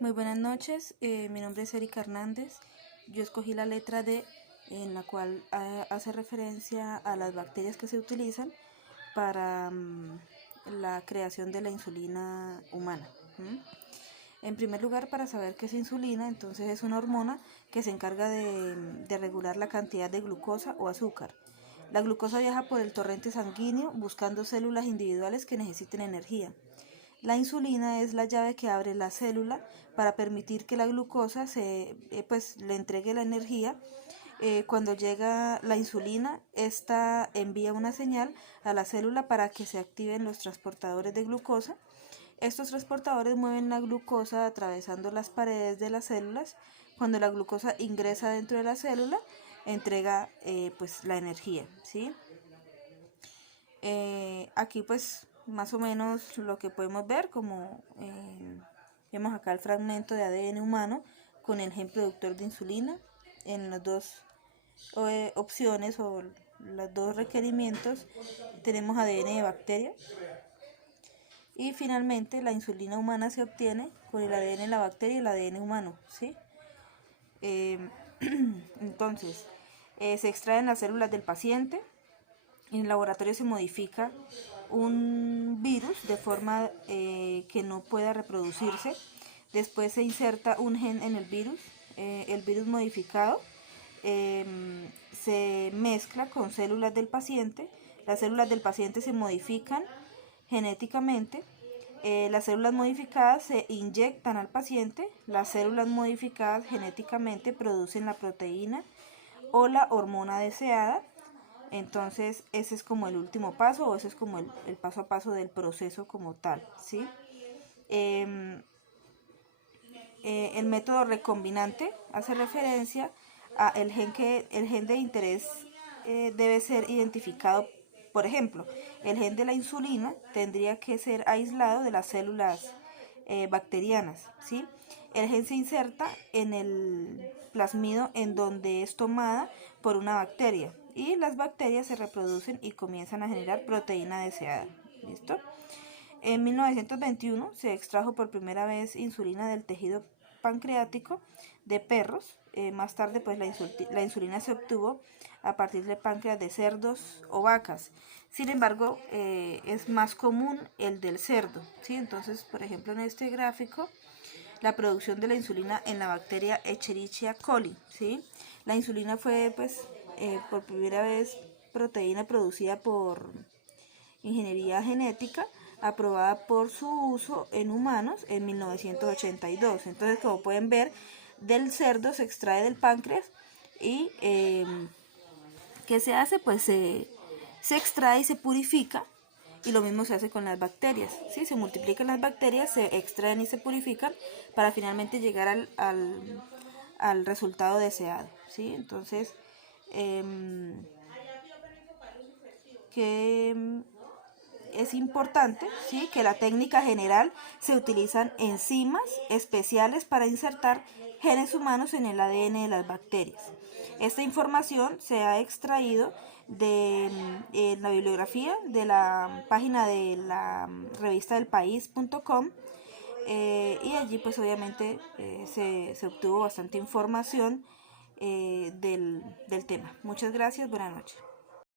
Muy buenas noches, mi nombre es Erika Hernández. Yo escogí la letra D, en la cual hace referencia a las bacterias que se utilizan para la creación de la insulina humana. En primer lugar, para saber qué es insulina, entonces es una hormona que se encarga de regular la cantidad de glucosa o azúcar. La glucosa viaja por el torrente sanguíneo buscando células individuales que necesiten energía. La insulina es la llave que abre la célula para permitir que la glucosa le entregue la energía. Cuando llega la insulina, esta envía una señal a la célula para que se activen los transportadores de glucosa. Estos transportadores mueven la glucosa atravesando las paredes de las células. Cuando la glucosa ingresa dentro de la célula, entrega la energía, ¿sí? Aquí pues más o menos lo que podemos ver, como vemos acá el fragmento de ADN humano con el gen productor de insulina en las dos opciones o los dos requerimientos. Tenemos ADN de bacteria y finalmente la insulina humana se obtiene con el ADN de la bacteria y el ADN humano, ¿sí? Entonces se extraen las células del paciente. En el laboratorio se modifica un virus de forma que no pueda reproducirse. Después se inserta un gen en el virus modificado se mezcla con células del paciente. Las células del paciente se modifican genéticamente. Las células modificadas se inyectan al paciente. Las células modificadas genéticamente producen la proteína o la hormona deseada. Entonces ese es como el último paso, o ese es como el paso a paso del proceso como tal, ¿sí? El método recombinante hace referencia a el gen de interés debe ser identificado. Por ejemplo, el gen de la insulina tendría que ser aislado de las células bacterianas, ¿sí? El gen se inserta en el plasmido en donde es tomada por una bacteria y las bacterias se reproducen y comienzan a generar proteína deseada. ¿Listo? En 1921 se extrajo por primera vez insulina del tejido pancreático de perros. Más tarde pues la insulina se obtuvo a partir del páncreas de cerdos o vacas. Sin embargo, es más común el del cerdo, ¿sí? Entonces, por ejemplo, en este gráfico, la producción de la insulina en la bacteria Escherichia coli, ¿sí? La insulina fue por primera vez proteína producida por ingeniería genética, aprobada por su uso en humanos en 1982. Entonces, como pueden ver, del cerdo se extrae del páncreas y ¿qué se hace? Pues se extrae y se purifica, y lo mismo se hace con las bacterias, ¿sí? Se multiplican las bacterias, se extraen y se purifican para finalmente llegar al resultado deseado, ¿sí? Entonces, es importante, ¿sí?, que la técnica general se utilizan enzimas especiales para insertar genes humanos en el ADN de las bacterias. Esta información se ha extraído de la bibliografía de la página de la revista delpaís.com y allí pues obviamente se obtuvo bastante información del tema. Muchas gracias, buenas noches.